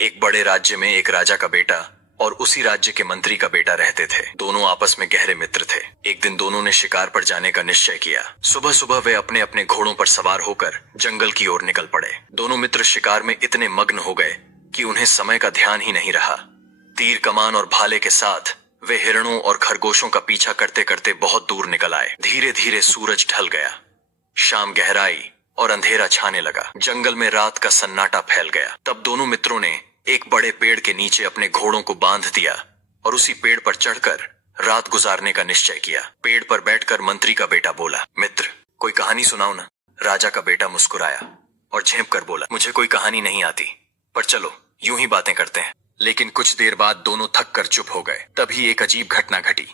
एक बड़े राज्य में एक राजा का बेटा और उसी राज्य के मंत्री का बेटा रहते थे। दोनों आपस में गहरे मित्र थे। एक दिन दोनों ने शिकार पर जाने का निश्चय किया। सुबह सुबह वे अपने अपने घोड़ों पर सवार होकर जंगल की ओर निकल पड़े। दोनों मित्र शिकार में इतने मग्न हो गए कि उन्हें समय का ध्यान ही नहीं रहा। तीर कमान और भाले के साथ वे हिरणों और खरगोशों का पीछा करते करते बहुत दूर निकल आए। धीरे धीरे सूरज ढल गया। शाम गहराई और अंधेरा छाने लगा। जंगल में रात का सन्नाटा फैल गया। तब दोनों मित्रों ने एक बड़े पेड़ के नीचे अपने घोड़ों को बांध दिया और उसी पेड़ पर चढ़कर रात गुजारने का निश्चय किया। पेड़ पर बैठकर मंत्री का बेटा बोला, मित्र, कोई कहानी सुनाओ ना। राजा का बेटा मुस्कुराया और झेंप कर बोला, मुझे कोई कहानी नहीं आती, पर चलो यूं ही बातें करते हैं। लेकिन कुछ देर बाद दोनों थक कर चुप हो गए। तभी एक अजीब घटना घटी।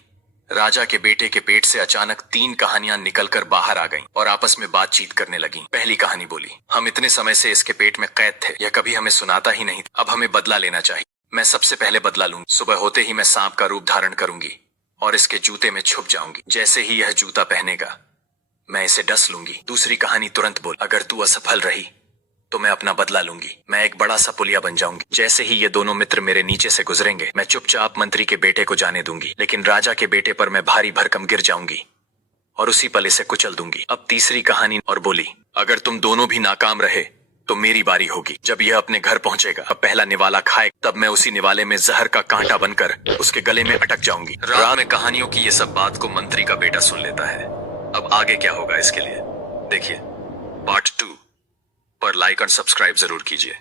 राजा के बेटे के पेट से अचानक 3 कहानियां निकलकर बाहर आ गईं और आपस में बातचीत करने लगीं। पहली कहानी बोली, हम इतने समय से इसके पेट में कैद थे, यह कभी हमें सुनाता ही नहीं। अब हमें बदला लेना चाहिए। मैं सबसे पहले बदला लूंगी। सुबह होते ही मैं सांप का रूप धारण करूंगी और इसके जूते में छुप जाऊंगी। जैसे ही यह जूता पहनेगा मैं इसे डस लूंगी। दूसरी कहानी तुरंत बोली, अगर तू असफल रही तो मैं अपना बदला लूंगी। मैं एक बड़ा सा पुलिया बन जाऊंगी। जैसे ही ये दोनों मित्र मेरे नीचे से गुजरेंगे मैं चुपचाप मंत्री के बेटे को जाने दूंगी, लेकिन राजा के बेटे पर मैं भारी भरकम गिर जाऊंगी और उसी पल इसे कुचल दूंगी। अब तीसरी कहानी और बोली, अगर तुम दोनों भी नाकाम रहे तो मेरी बारी होगी। जब यह अपने घर पहुंचेगा, अब पहला निवाला खाए, तब मैं उसी निवाले में जहर का कांटा बनकर उसके गले में अटक जाऊंगी। रात में कहानियों की ये सब बात को मंत्री का बेटा सुन लेता है। अब आगे क्या होगा इसके लिए देखिए पार्ट 2 पर। लाइक और सब्सक्राइब जरूर कीजिए।